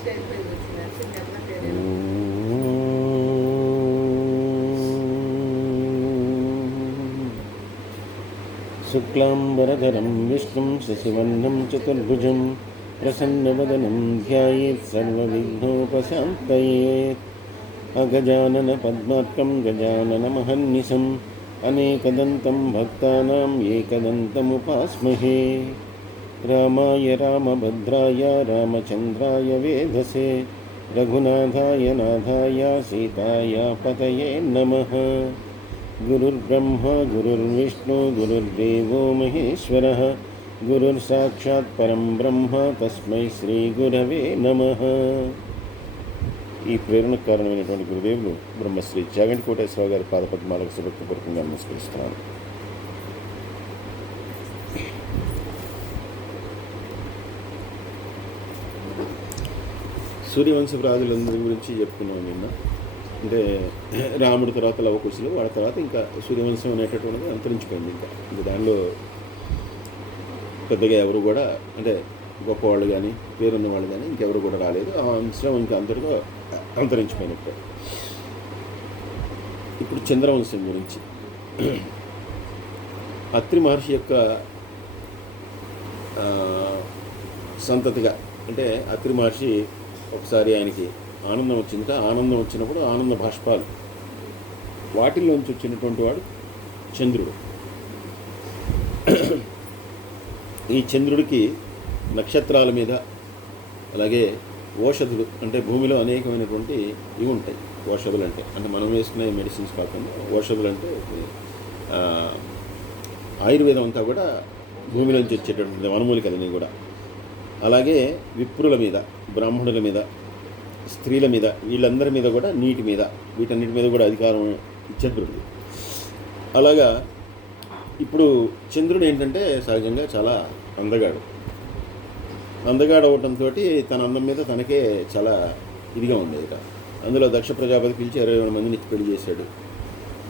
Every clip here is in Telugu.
శుక్లాంబరధరం విష్ణుం శశివర్ణం చతుర్భుజం ప్రసన్నవదనం ధ్యాయేత్ సర్వవిఘ్నోపశాంతయే. అగజానన పద్మార్కం గజాననమహర్నిశం అనేకదంతం భక్తానాం ఏకదంతముపాస్మహే. రామాయ రామభద్రాయ రామచంద్రాయ వేధసే రఘునాథాయ నాథాయ సీతాయ పతయే నమః. గురుర్బ్రహ్మ గురుర్విష్ణు గురుర్దేవో మహేశ్వరః గురుర్సాక్షాత్ పరం బ్రహ్మ తస్మై శ్రీ గురవే నమః. ఈ ప్రేరణకు కారణమైనటువంటి గురుదేవులు బ్రహ్మశ్రీ చాగంటి కోటేశ్వరరావు గారి పాదపద్మాలకు సుభక్తిపూర్వకంగా నమస్కరిస్తున్నాను. సూర్యవంశపు రాజులందరి గురించి చెప్పుకున్నాం నిన్న. అంటే రాముడి తర్వాత లవకుశులు, వాళ్ళ తర్వాత ఇంకా సూర్యవంశం అనేటటువంటిది అంతరించిపోయింది. ఇంకా దానిలో పెద్దగా ఎవరు కూడా, అంటే గొప్పవాళ్ళు కానీ పేరున్న వాళ్ళు కానీ ఇంకెవరు కూడా రాలేదు. ఆ వంశం ఇంకా అంతటితో అంతరించిపోయినట్టు. ఇప్పుడు చంద్రవంశం గురించి, అత్రి మహర్షి యొక్క సంతతిగా, అంటే అత్రి మహర్షి ఒకసారి ఆయనకి ఆనందం వచ్చిందిట. ఆనందం వచ్చినప్పుడు ఆనంద బాష్పాలు, వాటిల్లోంచి వచ్చినటువంటి వాడు చంద్రుడు. ఈ చంద్రుడికి నక్షత్రాల మీద, అలాగే ఓషధులు, అంటే భూమిలో అనేకమైనటువంటి ఇవి ఉంటాయి. ఓషధులు అంటే మనం వేసుకునే మెడిసిన్స్ కాకుండా ఓషధులు అంటే ఆయుర్వేదం అంతా కూడా భూమిలోంచి వచ్చేటటువంటి వనమూలికలని కూడా. అలాగే విప్రుల మీద, బ్రాహ్మణుల మీద, స్త్రీల మీద, వీళ్ళందరి మీద కూడా, నీటి మీద, వీటన్నిటి మీద కూడా అధికారం చంద్రుడు. అలాగా ఇప్పుడు చంద్రుడు ఏంటంటే సహజంగా చాలా అందగాడు అవటంతో తన అందం మీద తనకే చాలా ఇదిగా ఉండేది. అందులో దక్ష ప్రజాపతి పిలిచి 20 మందిని పెళ్లి చేశాడు.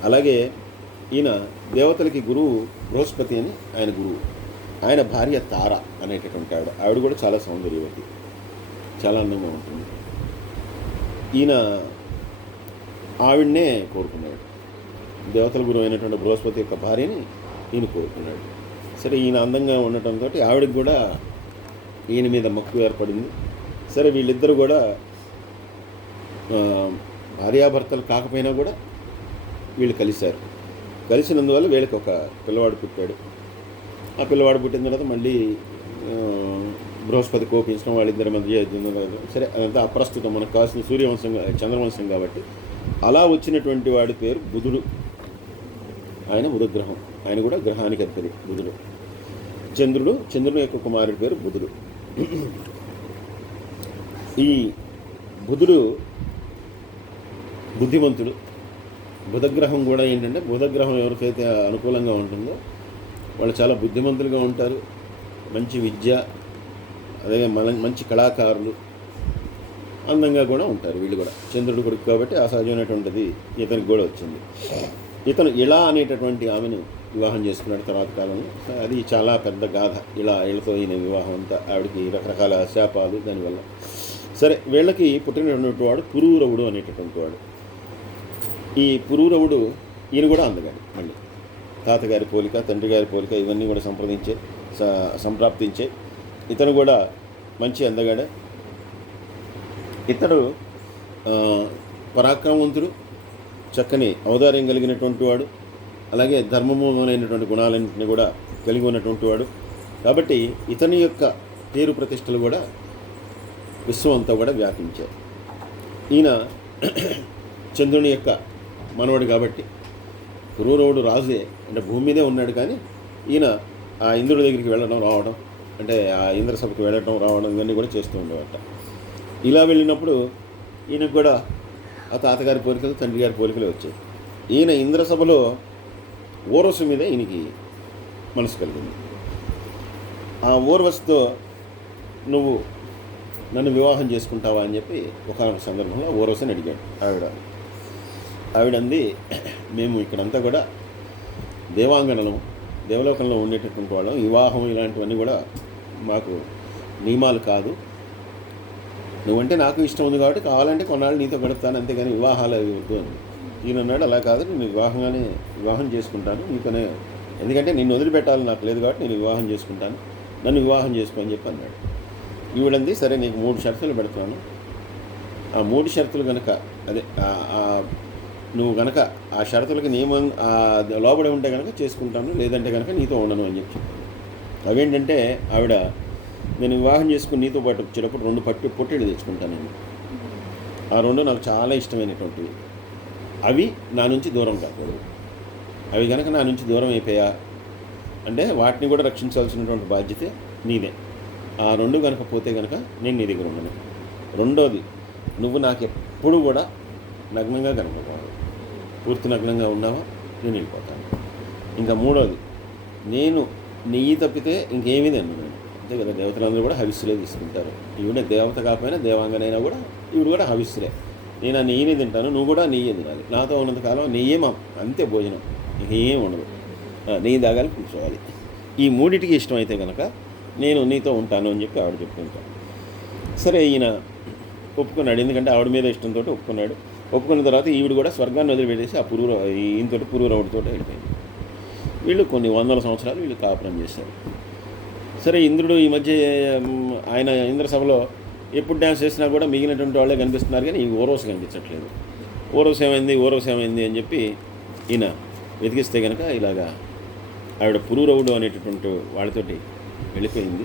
అలాగే ఈయన దేవతలకి గురువు బృహస్పతి అని ఆయన గురువు. ఆయన భార్య తార అనేటటువంటి ఆవిడ కూడా చాలా సౌందర్యవతి, చాలా అందంగా ఉంటుంది. ఈయన ఆవిడనే కోరుకున్నాడు. దేవతల గురువు అయినటువంటి బృహస్పతి యొక్క భార్యని ఈయన కోరుకున్నాడు. సరే, ఈయన అందంగా ఉండటంతో ఆవిడకి కూడా ఈయన మీద మక్కువ ఏర్పడింది. సరే, వీళ్ళిద్దరూ కూడా భార్యాభర్తలు కాకపోయినా కూడా వీళ్ళు కలిసినందువల్ల వీళ్ళకి ఒక పిల్లవాడు పుట్టాడు. ఆ పిల్లవాడు పుట్టిన తర్వాత మళ్ళీ బృహస్పతి కోపించడం, వాళ్ళిద్దరి మధ్య. సరే, అదంతా అప్రస్తుతం. మనకు కావాల్సిన సూర్యవంశం, చంద్రవంశం కాబట్టి అలా వచ్చినటువంటి వాడి పేరు బుధుడు. ఆయన బుధగ్రహం, ఆయన కూడా గ్రహానికి అధిపతి బుధుడు. చంద్రుడు యొక్క కుమారుడి పేరు బుధుడు. ఈ బుధుడు బుద్ధిమంతుడు. బుధగ్రహం కూడా ఏంటంటే, బుధగ్రహం ఎవరికైతే అనుకూలంగా ఉంటుందో వాళ్ళు చాలా బుద్ధిమంతులుగా ఉంటారు, మంచి విద్య, అదే మంచి కళాకారులు, అందంగా కూడా ఉంటారు. వీళ్ళు కూడా చంద్రుడు కొడుకు కాబట్టి అసహజమైనటువంటిది ఇతనికి కూడా వచ్చింది. ఇతను ఇలా అనేటటువంటి ఆమెను వివాహం చేసుకున్నాడు తర్వాత కాలంలో. అది చాలా పెద్ద గాథ. వీళ్ళతో ఈయన వివాహం అంతా, ఆవిడకి రకరకాల శాపాలు దానివల్ల. సరే, వీళ్ళకి పుట్టినటువంటి వాడు పురూరవుడు అనేటటువంటి వాడు. ఈ పురూరవుడు ఈయన కూడా అందగాడు. మళ్ళీ తాతగారి పోలిక, తండ్రి గారి పోలిక ఇవన్నీ కూడా సంప్రాప్తించే. ఇతను కూడా మంచి అందగాడు. ఇతడు పరాక్రమవంతుడు, చక్కని ఔదార్యం కలిగినటువంటి వాడు, అలాగే ధర్మమూలమైనటువంటి గుణాలన్నింటినీ కూడా కలిగి ఉన్నటువంటి వాడు. కాబట్టి ఇతని యొక్క పేరు ప్రతిష్టలు కూడా విశ్వం అంతా కూడా వ్యాపించాయి. ఈయన చంద్రుని యొక్క మనవడు కాబట్టి పురూరవుడు రాజే, అంటే భూమి మీదే ఉన్నాడు. కానీ ఈయన ఆ ఇంద్రుడి దగ్గరికి వెళ్ళడం రావడం, అంటే ఆ ఇంద్రసభకు వెళ్ళడం రావడం ఇవన్నీ కూడా చేస్తూ ఉండేవాట. ఇలా వెళ్ళినప్పుడు ఈయనకు కూడా ఆ తాతగారి పోలికలు, తండ్రి గారి పోలికలు వచ్చాయి. ఈయన ఇంద్రసభలో ఓర్వశి మీద ఈయనకి మనసు కలిగింది. ఆ ఓర్వశితో నువ్వు నన్ను వివాహం చేసుకుంటావా అని చెప్పి ఒకనొక సందర్భంలో ఓర్వశిని అడిగాడు. ఆవిడంది, మేము ఇక్కడంతా కూడా దేవాంగనలం, దేవలోకంలో ఉండేటటువంటి వాళ్ళం, వివాహం ఇలాంటివన్నీ కూడా మాకు నియమాలు కాదు. నువ్వంటే నాకు ఇష్టం ఉంది కాబట్టి కావాలంటే కొన్నాళ్ళు నీతో గడుపుతాను, అంతేగాని వివాహాలు అవి వద్దు అని. ఈయన అన్నాడు, అలా కాదు, నేను వివాహం చేసుకుంటాను నీతోనే, ఎందుకంటే నిన్ను వదిలిపెట్టాలని నాకు లేదు కాబట్టి నేను వివాహం చేసుకుంటాను, నన్ను వివాహం చేసుకో అని చెప్పి అన్నాడు. ఈవిడంది, సరే నీకు 3 షరతులు పెడతాను, ఆ 3 షరతులు కనుక అదే నువ్వు కనుక ఆ షరతులకి నియమం లోబడి ఉంటే కనుక చేసుకుంటాను, లేదంటే కనుక నీతో ఉండను అని చెప్పి. అవేంటంటే ఆవిడ, నేను వివాహం చేసుకుని నీతో పాటు వచ్చేటప్పుడు 2 పొట్టేళ్ళు తెచ్చుకుంటాను నేను, ఆ 2 నాకు చాలా ఇష్టమైనటువంటివి, అవి నా నుంచి దూరం కాకూడదు, అవి కనుక నా నుంచి దూరం అయిపోయా అంటే వాటిని కూడా రక్షించాల్సినటువంటి బాధ్యత నీదే, ఆ 2 కనుక పోతే కనుక నేను నీ దగ్గర ఉండను. రెండోది, నువ్వు నాకు ఎప్పుడు కూడా నగ్నంగా కనపడతావు, పూర్తి నగ్నంగా ఉన్నావా నేను వెళ్ళిపోతాను. ఇంకా మూడోది, నేను నెయ్యి తప్పితే ఇంకేమీ తిన్నాను, అంతే కదా, దేవతలందరూ కూడా హవిస్సులే తీసుకుంటారు, ఈవిడ దేవత కాకపోయినా దేవాంగనైనా కూడా ఈవిడ కూడా హవిస్సులే, నేను ఆ నెయ్యిని తింటాను, నువ్వు కూడా నెయ్యి తినాలి, నాతో ఉన్నంతకాలం నెయ్యే అంతే భోజనం, ఇంకేం ఉండదు, నెయ్యి తాగాలి, కూర్చోవాలి. ఈ 3టికి ఇష్టమైతే కనుక నేను నీతో ఉంటాను అని చెప్పి ఆవిడ చెప్పుకుంటాను. సరే ఈయన ఒప్పుకున్నాడు, ఎందుకంటే ఆవిడ మీద ఇష్టంతో ఒప్పుకున్నాడు. ఒప్పుకున్న తర్వాత ఈవిడ కూడా స్వర్గాన్ని వదిలిపెట్టేసి ఆ ఈయనతోటి పురూరవుడితో వెళ్ళిపోయింది. వీళ్ళు కొన్ని 100 సంవత్సరాలు వీళ్ళు కాపురం చేశారు. సరే ఇంద్రుడు ఈ మధ్య ఆయన ఇంద్ర సభలో ఎప్పుడు డ్యాన్స్ చేసినా కూడా మిగిలినటువంటి వాళ్ళే కనిపిస్తున్నారు, కానీ ఈ ఓరోసి కనిపించట్లేదు. ఓరోసి ఏమైంది అని చెప్పి ఈయన వెతికిస్తే కనుక ఇలాగా ఆవిడ పురూరవుడు అనేటటువంటి వాళ్ళతోటి వెళ్ళిపోయింది,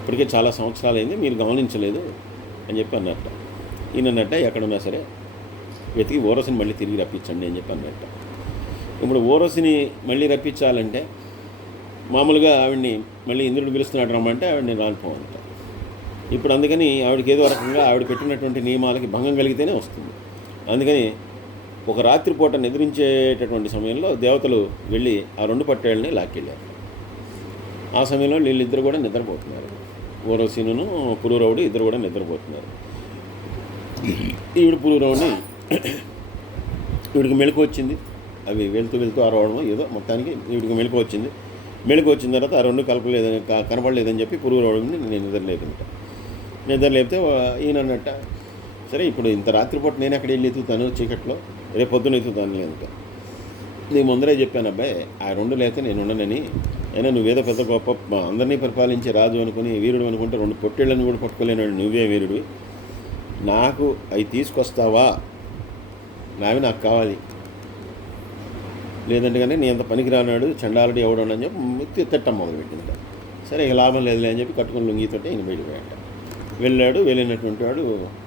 ఇప్పటికే చాలా సంవత్సరాలు అయింది, మీరు గమనించలేదు అని చెప్పి అన్నట్ట. ఈయన అన్నట్ట, ఎక్కడున్నా సరే వెతికి ఓరోసిని మళ్ళీ తిరిగి రప్పించండి అని చెప్పి అన్నట్ట. ఇప్పుడు ఓరోసిని మళ్ళీ రప్పించాలంటే మామూలుగా ఆవిడ్ని మళ్ళీ ఇంద్రుడు పిలుస్తున్నాడు రమ్మంటే ఆవిడని రానిపోవంట. ఇప్పుడు అందుకని ఆవిడకి ఏదో రకంగా ఆవిడ పెట్టినటువంటి నియమాలకి భంగం కలిగితేనే వస్తుంది. అందుకని ఒక రాత్రిపూట నిద్రించేటటువంటి సమయంలో దేవతలు వెళ్ళి ఆ 2 పట్టేళ్ళని లాక్కెళ్ళారు. ఆ సమయంలో వీళ్ళిద్దరు కూడా నిద్రపోతున్నారు, ఓరోసిను పురూరవుడు ఇద్దరు కూడా నిద్రపోతున్నారు. ఈవిడ పురూరవుని ఈవిడికి మెలకు వచ్చింది, అవి వెళ్తూ అరవడం ఏదో మొత్తానికి ఈవిడికి మెలకు వచ్చింది. మెలకు వచ్చిన తర్వాత ఆ 2 కనపడలేదని చెప్పి పురూరవుడిని నేను నిద్ర లేపితే ఈయన అన్నట్ట, సరే ఇప్పుడు ఇంత రాత్రిపూట నేను అక్కడ వెళ్ళి ఎత్తుతాను చీకట్లో, రేపు పొద్దున ఎత్తుతాను లేదంటే, నేను ముందరే చెప్పాను అబ్బాయి ఆ 2 లేకపోతే నేను ఉండనని, అయినా నువ్వేదో పెద్ద గొప్ప అందరినీ పరిపాలించే రాజు అనుకుని వీరుడు అనుకుంటే 2 పొట్టేళ్ళని కూడా పట్టుకోలేనాడు, నువ్వే వీరుడివి, నాకు అవి తీసుకొస్తావా, నావి నాకు కావాలి, లేదంటే కానీ నీ అంత పనికిరానాడు చండాలుడు ఎవడు అని చెప్పి తిట్టం మొదలుపెట్టింది. సరే ఇక లాభం లేదులే అని చెప్పి కట్టుకుని లుంగితోటే ఈయన వెళ్ళాడు. వెళ్ళినటువంటి వాడు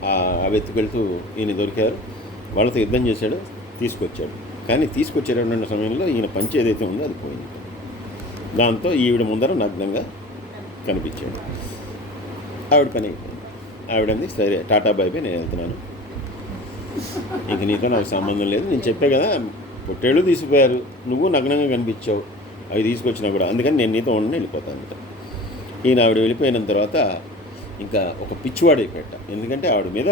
ఆ వెతుకెళ్తూ ఈయన దొరికారు, వాళ్ళతో యుద్ధం చేశాడు, తీసుకొచ్చాడు. కానీ తీసుకొచ్చేటటువంటి సమయంలో ఈయన పంచి ఏదైతే ఉందో అది పోయింది. దాంతో ఈవిడ ముందర నగ్నంగా కనిపించాడు. ఆవిడ పని అయిపోయింది. ఆవిడంది, సరే టాటా బాయ్ నేను వెళ్తున్నాను, ఇంక నీతో నాకు సంబంధం లేదు, నేను చెప్పే కదా పొట్టేళ్ళు తీసిపోయారు, నువ్వు నగ్నంగా కనిపించావు, అవి తీసుకొచ్చినా కూడా, అందుకని నేను నీతో ఉండని వెళ్ళిపోతాను. ఈయన ఆవిడ వెళ్ళిపోయిన తర్వాత ఇంకా ఒక పిచ్చివాడు అయిపోయాట, ఎందుకంటే ఆవిడ మీద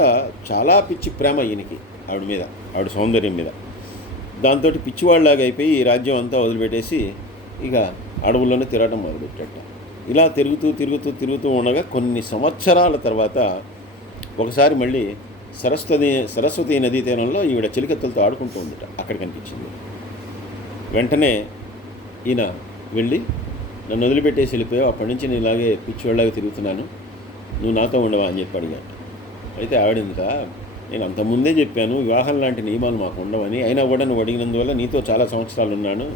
చాలా పిచ్చి ప్రేమ ఈయనకి, ఆవిడ సౌందర్యం మీద. దాంతో పిచ్చివాళ్ళలాగా అయిపోయి ఈ రాజ్యం అంతా వదిలిపెట్టేసి ఇక అడవుల్లోనే తిరగడం మొదలుపెట్టాట. ఇలా తిరుగుతూ ఉండగా కొన్ని సంవత్సరాల తర్వాత ఒకసారి మళ్ళీ సరస్వతి నదీ తీరంలో ఈవిడ చిలికత్తలతో ఆడుకుంటూ ఉందట, అక్కడ కనిపించింది. వెంటనే ఈయన వెళ్ళి, నన్ను వదిలిపెట్టేసి వెళ్ళిపోయావు, అప్పటి నుంచి నేను ఇలాగే పిచ్చివాళ్ళలాగా తిరుగుతున్నాను, నువ్వు నాతో ఉండవా అని చెప్పి అడిగాట. అయితే ఆవిడంత, నేను అంతకుముందే చెప్పాను వివాహం లాంటి నియమాలు మాకు ఉండవని, అయినా కూడా నువ్వు అడిగినందువల్ల నీతో చాలా సంవత్సరాలు ఉన్నాను,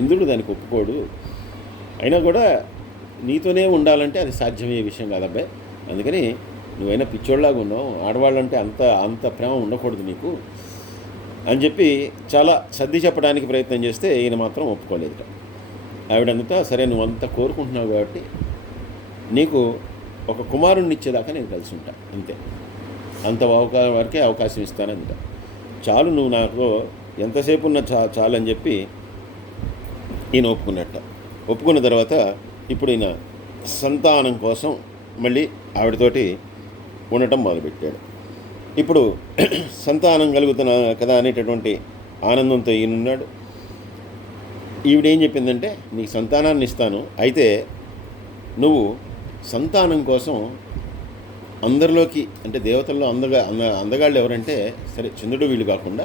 ఇంద్రుడు దానికి ఒప్పుకోడు, అయినా కూడా నీతోనే ఉండాలంటే అది సాధ్యమయ్యే విషయం కాదబ్బాయి, అందుకని నువ్వైనా పిచ్చోళ్ళలాగా ఉన్నావు, ఆడవాళ్ళంటే అంత ప్రేమ ఉండకూడదు నీకు అని చెప్పి చాలా సర్ది చెప్పడానికి ప్రయత్నం చేస్తే ఈయన మాత్రం ఒప్పుకోలేదు. ఆవిడంతా, సరే నువ్వు అంత కోరుకుంటున్నావు కాబట్టి నీకు ఒక కుమారుణ్ణి ఇచ్చేదాకా నేను కలిసి ఉంటా, అంతే, అంత వరకే అవకాశం ఇస్తానంట, చాలు నువ్వు నాకు ఎంతసేపు ఉన్న చాలని చెప్పి ఈయన ఒప్పుకున్న తర్వాత ఇప్పుడు ఈయన సంతానం కోసం మళ్ళీ ఆవిడతోటి ఉండటం మొదలుపెట్టాడు. ఇప్పుడు సంతానం కలుగుతున్నా కదా అనేటటువంటి ఆనందంతో ఈయనున్నాడు. ఈవిడేం చెప్పిందంటే, నీకు సంతానాన్ని ఇస్తాను, అయితే నువ్వు సంతానం కోసం అందరిలోకి అంటే దేవతల్లో అందగాళ్ళు ఎవరంటే సరే చంద్రుడు వీళ్ళు కాకుండా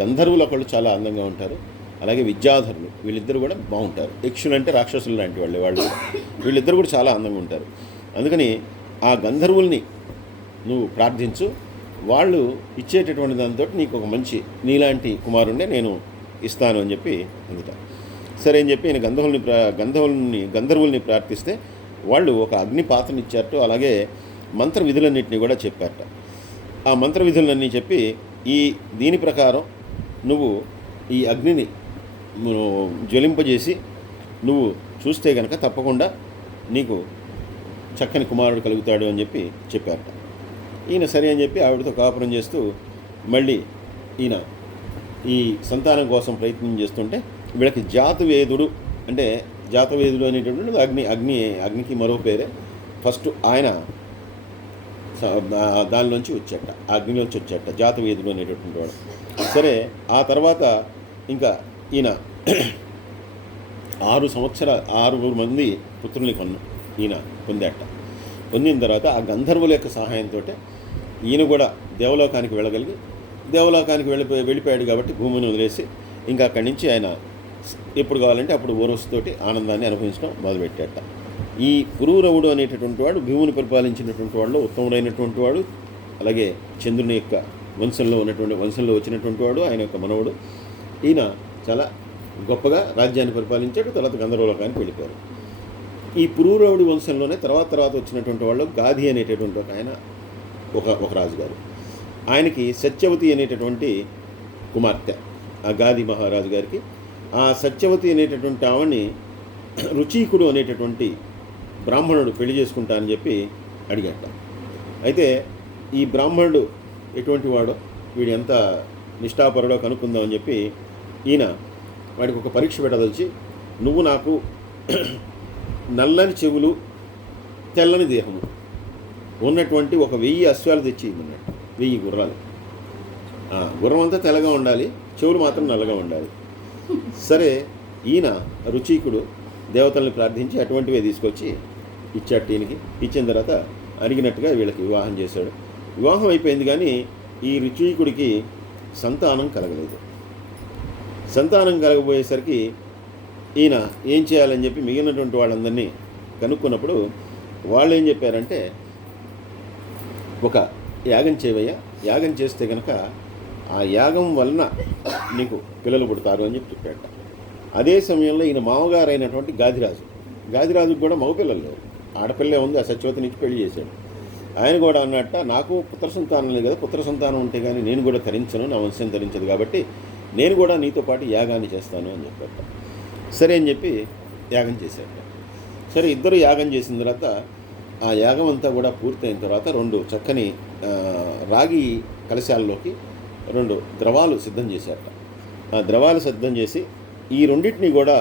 గంధర్వులు ఒకళ్ళు చాలా అందంగా ఉంటారు. అలాగే విద్యాధరులు వీళ్ళిద్దరు కూడా బాగుంటారు. యక్షులు అంటే రాక్షసులు లాంటి వాళ్ళు వీళ్ళిద్దరు కూడా చాలా అందంగా ఉంటారు. అందుకని ఆ గంధర్వుల్ని నువ్వు ప్రార్థించు, వాళ్ళు ఇచ్చేటటువంటి దాంతో నీకు ఒక మంచి నీలాంటి కుమారుణ్ణే నేను ఇస్తాను అని చెప్పి అందుట. సరే అని చెప్పి నేను గంధర్వుల్ని ప్రార్థిస్తే వాళ్ళు ఒక అగ్ని పాత్రని ఇచ్చారట. అలాగే మంత్ర విధులన్నింటినీ కూడా చెప్పారట. ఆ మంత్ర విధులన్నీ చెప్పి దీని ప్రకారం నువ్వు ఈ అగ్నిని జ్వలింపజేసి నువ్వు చూస్తే కనుక తప్పకుండా నీకు చక్కని కుమారుడు కలుగుతాడు అని చెప్పి చెప్పారట. ఈయన సరే అని చెప్పి ఆవిడతో కాపురం చేస్తూ మళ్ళీ ఈయన ఈ సంతానం కోసం ప్రయత్నం చేస్తుంటే వీళ్ళకి జాతవేదుడు అనేటటువంటి అగ్నికి మరో పేరే. ఫస్ట్ ఆయన దానిలోంచి వచ్చాట, అగ్నిలోంచి వచ్చాట జాతవేదుడు అనేటటువంటి వాడు. సరే ఆ తర్వాత ఇంకా ఈయన 6 మంది పుత్రుల్ని ఈయన పొందాట. పొందిన తర్వాత ఆ గంధర్వుల యొక్క సహాయంతో ఈయన కూడా దేవలోకానికి వెళ్ళగలిగి దేవలోకానికి వెళ్ళిపోయాడు కాబట్టి భూమిని వదిలేసి ఇంకా అక్కడి నుంచి ఆయన ఎప్పుడు కావాలంటే అప్పుడు ఊరవస్థతోటి ఆనందాన్ని అనుభవించడం మొదలుపెట్టాట. ఈ పురూరవుడు అనేటటువంటి వాడు భీముని పరిపాలించినటువంటి వాళ్ళు ఉత్తముడైనటువంటి వాడు. అలాగే చంద్రుని యొక్క వంశంలో వచ్చినటువంటి వాడు, ఆయన యొక్క మనవుడు. ఈయన చాలా గొప్పగా రాజ్యాన్ని పరిపాలించాడు. తర్వాత గంధర్వలోకానికి వెళ్ళిపోయారు. ఈ పురూరవుడి వంశంలోనే తర్వాత వచ్చినటువంటి వాళ్ళు గాధి అనేటటువంటి ఆయన ఒక రాజుగారు. ఆయనకి సత్యవతి అనేటటువంటి కుమార్తె ఆ గాధి మహారాజు గారికి. ఆ సత్యవతి అనేటటువంటి ఆవిడ్ని రుచీకుడు అనేటటువంటి బ్రాహ్మణుడు పెళ్లి చేసుకుంటానని చెప్పి అడిగట. అయితే ఈ బ్రాహ్మణుడు ఎటువంటి వాడో, వీడు ఎంత నిష్ఠాపరుడో కనుక్కుందామని చెప్పి ఈయన వాడికి ఒక పరీక్ష పెట్టదలిచి, నువ్వు నాకు నల్లని చెవులు తెల్లని దేహము ఉన్నటువంటి ఒక 1000 అశ్వాలు తెచ్చి ఇమ్మన్నాడు. 1000 గుర్రాలు. గుర్రం అంతా తెల్లగా ఉండాలి, చెవులు మాత్రం నల్లగా ఉండాలి. సరే ఈయన రుచీకుడు దేవతల్ని ప్రార్థించి అటువంటివే తీసుకొచ్చి ఇచ్చాడు. ఈయనకి ఇచ్చిన తర్వాత అడిగినట్టుగా వీళ్ళకి వివాహం చేశాడు. వివాహం అయిపోయింది కానీ ఈ రుచీకుడికి సంతానం కలగలేదు. సంతానం కలగబోయేసరికి ఈయన ఏం చేయాలని చెప్పి మిగిలినటువంటి వాళ్ళందరినీ కనుక్కున్నప్పుడు వాళ్ళు ఏం చెప్పారంటే, ఒక యాగం చేయవయ్యా, యాగం చేస్తే కనుక ఆ యాగం వలన నీకు పిల్లలు పుడతారు అని చెప్పి చెప్పాట. అదే సమయంలో ఈయన మామగారు అయినటువంటి గాదిరాజుకు కూడా మగపిల్లలు లేవు, ఆడపిల్లే ఉంది. ఆ సత్యవతినికి పెళ్లి చేశాడు. ఆయన కూడా అన్నట్ట, నాకు పుత్ర సంతానం లేదు కదా, పుత్ర సంతానం ఉంటే కానీ నేను కూడా తరించను, నా వంశం తరించదు, కాబట్టి నేను కూడా నీతో పాటు యాగాన్ని చేస్తాను అని చెప్పాట. సరే అని చెప్పి యాగం చేశాట. సరే ఇద్దరు యాగం చేసిన తర్వాత ఆ యాగం అంతా కూడా పూర్తయిన తర్వాత 2 చక్కని రాగి కలశాల్లోకి 2 ద్రవాలు సిద్ధం చేశాట. ఆ ద్రవాలు సిద్ధం చేసి ఈ రెండింటినీ కూడా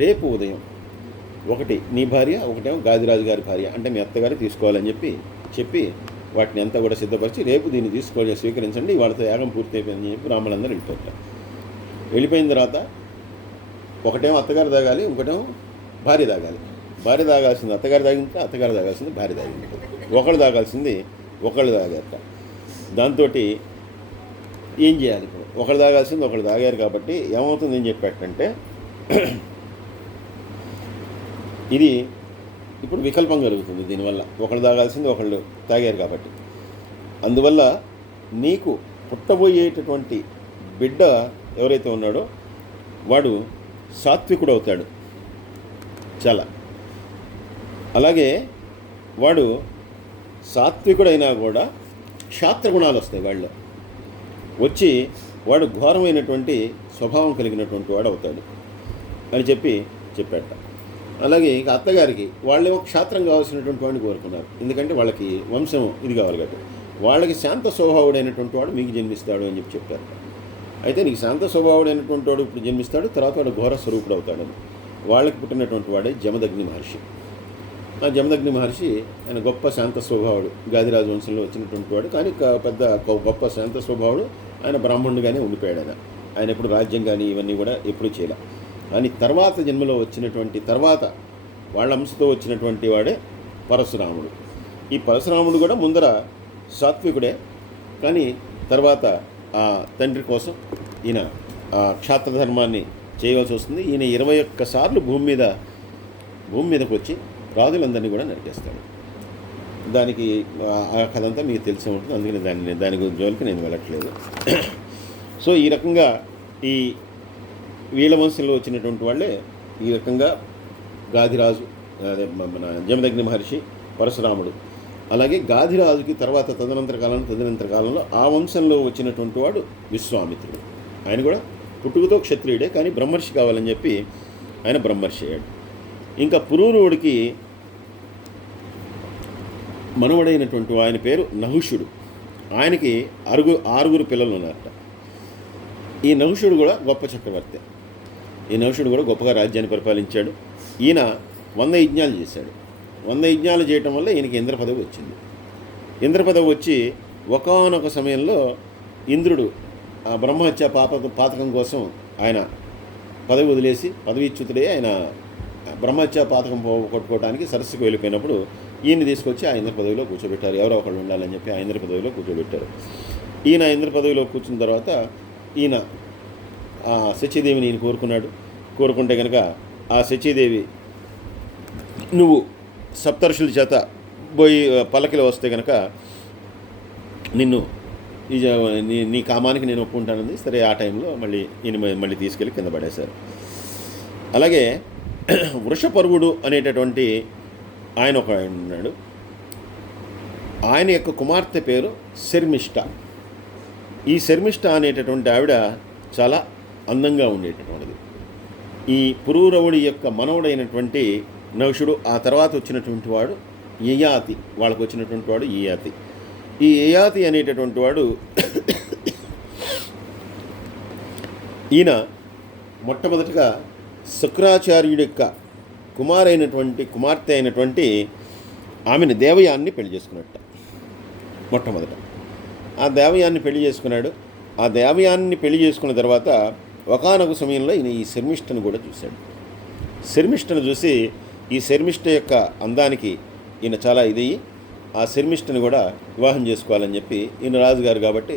రేపు ఉదయం, ఒకటి నీ భార్య, ఒకటేమో గాదిరాజు గారి భార్య, అంటే మీ అత్తగారు తీసుకోవాలని చెప్పి వాటిని అంతా కూడా సిద్ధపరిచి రేపు దీన్ని స్వీకరించండి, వాళ్ళతో యాగం పూర్తి అయిపోయిందని చెప్పి బ్రాహ్మణులందరూ వెళ్ళిపోతారు. వెళ్ళిపోయిన తర్వాత ఒకటేమో అత్తగారు తాగాలి, ఇంకోటేమో భార్య తాగాలి. భార్య తాగాల్సింది అత్తగారు తాగింది, అత్తగారు తాగాల్సింది భార్య తాగింది. ఒకళ్ళు తాగాల్సింది ఒకళ్ళు తాగారట. దాంతో ఏం చేయాలి? ఇప్పుడు ఒకళ్ళు తాగాల్సింది ఒకళ్ళు తాగారు కాబట్టి ఏమవుతుంది ఏం చెప్పాడంటే, ఇది ఇప్పుడు వికల్పం కలుగుతుంది. దీనివల్ల ఒకళ్ళు తాగాల్సింది ఒకళ్ళు తాగారు కాబట్టి, అందువల్ల నీకు పుట్టబోయేటటువంటి బిడ్డ ఎవరైతే ఉన్నాడో వాడు సాత్వికుడు అవుతాడు చాలా. అలాగే వాడు సాత్వికుడైనా కూడా క్షాత్రగుణాలు వస్తాయి వాళ్ళు వచ్చి, వాడు ఘోరమైనటువంటి స్వభావం కలిగినటువంటి వాడు అవుతాడు అని చెప్పాట. అలాగే ఇక అత్తగారికి వాళ్ళేమో క్షాత్రం కావాల్సినటువంటి వాడిని కోరుకున్నారు. ఎందుకంటే వాళ్ళకి వంశం ఇది కావాలి కాబట్టి, వాళ్ళకి శాంత స్వభావుడైనటువంటి వాడు మీకు జన్మిస్తాడు అని చెప్పారు. అయితే నీకు శాంత స్వభావుడైనటువంటి వాడు ఇప్పుడు జన్మిస్తాడు, తర్వాత వాడు ఘోర స్వరూపుడు అవుతాడని. వాళ్ళకి పుట్టినటువంటి వాడే జమదగ్ని మహర్షి. ఆ జమదగ్ని మహర్షి ఆయన గొప్ప శాంత స్వభావుడు, గాదిరాజు వంశంలో వచ్చినటువంటి వాడు. కానీ పెద్ద గొప్ప శాంత స్వభావుడు. ఆయన బ్రాహ్మణుడిగానే ఉండిపోయాడు. ఆయన ఎప్పుడు రాజ్యం కానీ ఇవన్నీ కూడా ఎప్పుడు చేయలే. కానీ తర్వాత జన్మలో వచ్చినటువంటి తర్వాత వాళ్ళ అంశతో వచ్చినటువంటి వాడే పరశురాముడు. ఈ పరశురాముడు కూడా ముందర సాత్వికుడే, కానీ తర్వాత ఆ తండ్రి కోసం ఈయన క్షాత్రధర్మాన్ని చేయవలసి వస్తుంది. ఈయన 21 సార్లు భూమి మీదకి వచ్చి రాజులందరినీ కూడా నరికేస్తాడు. దానికి ఆ కథ అంతా మీకు తెలిసే ఉంటుంది, అందుకని దాని జోలికి నేను వెళ్ళట్లేదు. సో ఈ రకంగా ఈ వీళ్ళ వంశంలో వచ్చినటువంటి వాళ్ళే ఈ రకంగా గాధిరాజు, అదే మన జమదగ్ని మహర్షి, పరశురాముడు. అలాగే గాధిరాజుకి తర్వాత తదనంతర కాలంలో ఆ వంశంలో వచ్చినటువంటి వాడు విశ్వామిత్రుడు. ఆయన కూడా పుట్టుకతో క్షత్రియుడే, కానీ బ్రహ్మర్షి కావాలని చెప్పి ఆయన బ్రహ్మర్షి అయ్యాడు. ఇంకా పురూరవుడికి మనవడైనటువంటి ఆయన పేరు నహుషుడు. ఆయనకి ఆరుగురు పిల్లలు ఉన్నారట. ఈ నహుషుడు కూడా గొప్ప చక్రవర్తి. ఈ నహుషుడు కూడా గొప్పగా రాజ్యాన్ని పరిపాలించాడు. ఈయన 100 యజ్ఞాలు చేశాడు. 100 యజ్ఞాలు చేయటం వల్ల ఈయనకి ఇంద్ర పదవి వచ్చింది. ఇంద్ర పదవి వచ్చి ఒకానొక సమయంలో ఇంద్రుడు ఆ బ్రహ్మహత్య పాతకం కోసం ఆయన పదవి వదిలేసి పదవీచ్యుతుడే ఆయన బ్రహ్మహత్య పాతకం కొట్టుకోవడానికి సరస్సుకు వెళ్ళిపోయినప్పుడు ఈయన్ని తీసుకొచ్చి ఆ ఇంద్ర పదవిలో కూర్చోబెట్టారు. ఎవరో ఒకళ్ళు ఉండాలని చెప్పి ఆ ఇంద్ర పదవిలో కూర్చోబెట్టారు. ఈయన ఇంద్ర పదవిలో కూర్చున్న తర్వాత ఈయన ఆ శచీదేవిని ఈయన కోరుకుంటే కనుక ఆ శచీదేవి నువ్వు సప్తర్షుల చేత పోయి పల్లకిలో వస్తే కనుక నిన్ను నీ కామానికి నేను ఒప్పుకుంటానంది. సరే, ఆ టైంలో మళ్ళీ తీసుకెళ్ళి కింద పడేశారు. అలాగే వృషపర్వుడు అనేటటువంటి ఆయన ఒక ఉన్నాడు. ఆయన యొక్క కుమార్తె పేరు శర్మిష్ఠ. ఈ శర్మిష్ఠ అనేటటువంటి ఆవిడ చాలా అందంగా ఉండేటటువంటిది. ఈ పురూరవుడి యొక్క మనవుడైనటువంటి నహుషుడు, ఆ తర్వాత వచ్చినటువంటి వాడు యయాతి, వాళ్ళకు వచ్చినటువంటి వాడు యయాతి. ఈ యయాతి అనేటటువంటి వాడు ఈయన మొట్టమొదటిగా శుక్రాచార్యుడి యొక్క కుమార్తె అయినటువంటి ఆమెను దేవయాన్ని పెళ్లి చేసుకున్నట్ట. మొట్టమొదట ఆ దేవయాన్ని పెళ్లి చేసుకున్నాడు. ఆ దేవయాన్ని పెళ్లి చేసుకున్న తర్వాత ఒకానొక సమయంలో ఈయన ఈ శర్మిష్ఠను కూడా చూశాడు. శర్మిష్ఠను చూసి ఈ శర్మిష్ఠ యొక్క అందానికి ఈయన చాలా ఇదయ్యి ఆ శర్మిష్ఠను కూడా వివాహం చేసుకోవాలని చెప్పి, ఈయన రాజుగారు కాబట్టి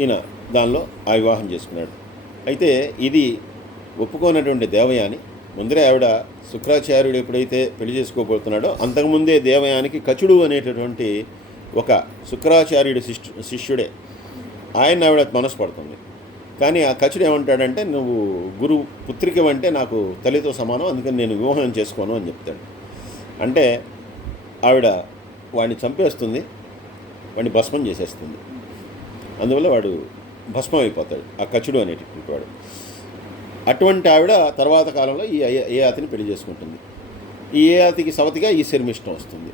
ఈయన దానిలో ఆ వివాహం చేసుకున్నాడు. అయితే ఇది ఒప్పుకోనటువంటి దేవయాని ముందరే ఆవిడ శుక్రాచార్యుడు ఎప్పుడైతే పెళ్లి చేసుకోబోతున్నాడో అంతకుముందే దేవయానికి కచుడు అనేటటువంటి ఒక శుక్రాచార్యుడి శిష్యుడే ఆయన ఆవిడ మనసు పడుతుంది. కానీ ఆ కచుడు ఏమంటాడంటే, నువ్వు గురు పుత్రికవంటే నాకు తల్లితో సమానం, అందుకని నేను వివాహం చేసుకోను అని చెప్తాడు. అంటే ఆవిడ వాడిని చంపేస్తుంది, వాడిని భస్మం చేసేస్తుంది. అందువల్ల వాడు భస్మం అయిపోతాడు, ఆ కచుడు అనేటటువంటి వాడు. అటువంటి ఆవిడ తర్వాత కాలంలో ఈ యయాతిని పెళ్లి చేసుకుంటుంది. ఈ యయాతికి సవతిగా ఈ శర్మిష్ఠం వస్తుంది.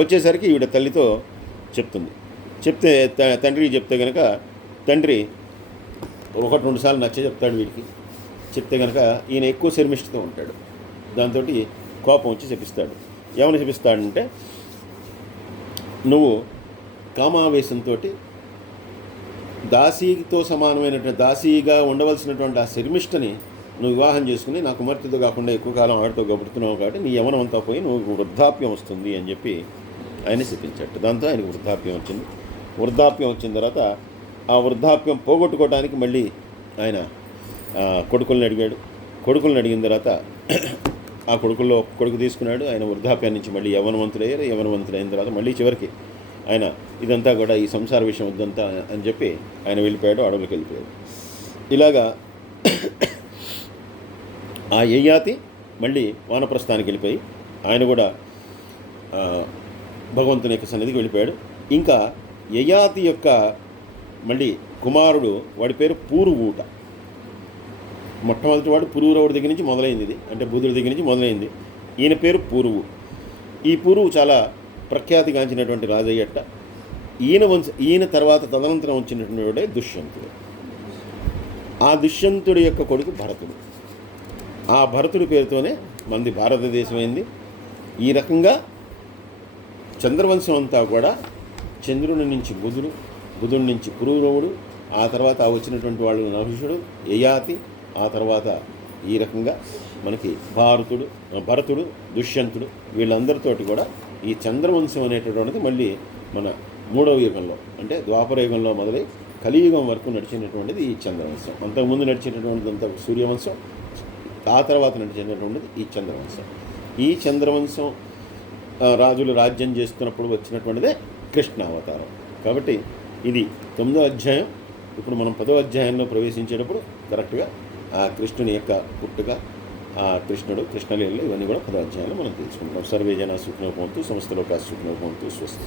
వచ్చేసరికి ఈవిడ తల్లితో చెప్తే తండ్రికి చెప్తే కనుక తండ్రి 1-2 సార్లు నచ్చ చెప్తాడు వీడికి. చెప్తే కనుక ఈయన ఎక్కువ శర్మిష్ఠతో ఉంటాడు. దాంతో కోపం వచ్చి చెప్పిస్తాడు. ఏమని చెప్పిస్తాడంటే, నువ్వు కామావేశంతో దాసీతో సమానమైనటువంటి దాసీగా ఉండవలసినటువంటి ఆ శర్మిష్ఠని నువ్వు వివాహం చేసుకుని నా కుమార్తెతో కాకుండా ఎక్కువ కాలం ఆవిడతో గడుపుతున్నావు కాబట్టి నీ యవనం అంతా పోయి నువ్వు వృద్ధాప్యం వస్తుంది అని చెప్పి ఆయన శపించాడు. దాంతో ఆయనకు వృద్ధాప్యం వచ్చిన తర్వాత ఆ వృద్ధాప్యం పోగొట్టుకోవడానికి మళ్ళీ ఆయన కొడుకుల్ని కొడుకుల్ని అడిగిన తర్వాత ఆ కొడుకుల్లో కొడుకు తీసుకున్నాడు. ఆయన వృద్ధాప్యాన్ని నుంచి మళ్ళీ యవనవంతులైన తర్వాత మళ్ళీ చివరికి ఆయన ఇదంతా కూడా ఈ సంసార విషయం వద్దంతా అని చెప్పి ఆయన వెళ్ళిపోయాడు, అడవులకు వెళ్ళిపోయాడు. ఇలాగా ఆ యయాతి మళ్ళీ వానప్రస్థానికి వెళ్ళిపోయి ఆయన కూడా భగవంతుని యొక్క సన్నిధికి వెళ్ళిపోయాడు. ఇంకా యయాతి యొక్క మళ్ళీ కుమారుడు, వాడి పేరు పూరువూట. మొట్టమొదటి వాడు పురూరవుడి దగ్గర నుంచి మొదలైంది, ఇది అంటే బుధుడి దగ్గర నుంచి మొదలైంది. ఈయన పేరు పూరువు. ఈ పూరువు చాలా ప్రఖ్యాతిగాంచినటువంటి రాజయ్యట. ఈయన తర్వాత తదనంతరం వచ్చినటువంటి వాడే దుష్యంతుడు. ఆ దుష్యంతుడి యొక్క కొడుకు భరతుడు. ఆ భరతుడి పేరుతోనే మనది భారతదేశం అయింది. ఈ రకంగా చంద్రవంశం అంతా కూడా చంద్రుని నుంచి బుధుడి నుంచి పురూరవుడు, ఆ తర్వాత వచ్చినటువంటి వాళ్ళు నహుషుడు, యయాతి, ఆ తర్వాత ఈ రకంగా మనకి భరతుడు, దుష్యంతుడు, వీళ్ళందరితోటి కూడా ఈ చంద్రవంశం అనేటటువంటిది మళ్ళీ మన 3వ యుగంలో అంటే ద్వాపర యుగంలో మొదలై కలియుగం వరకు నడిచినటువంటిది ఈ చంద్రవంశం. అంతకుముందు నడిచినటువంటిది అంత సూర్యవంశం, ఆ తర్వాత నడిచినటువంటిది ఈ చంద్రవంశం. ఈ చంద్రవంశం రాజులు రాజ్యం చేస్తున్నప్పుడు వచ్చినటువంటిదే కృష్ణావతారం. కాబట్టి ఇది 9వ అధ్యాయం. ఇప్పుడు మనం 10వ అధ్యాయంలో ప్రవేశించేటప్పుడు కరెక్ట్గా ఆ కృష్ణుని యొక్క పుట్టుక, ఆ కృష్ణుడు, కృష్ణలీలలు ఇవన్నీ కూడా 10వ అధ్యాయంలో మనం తెలుసుకుంటాం. సర్వే జనా సుఖినో భవంతు, సమస్త లోకా సుఖినో భవంతు. స్వస్తి.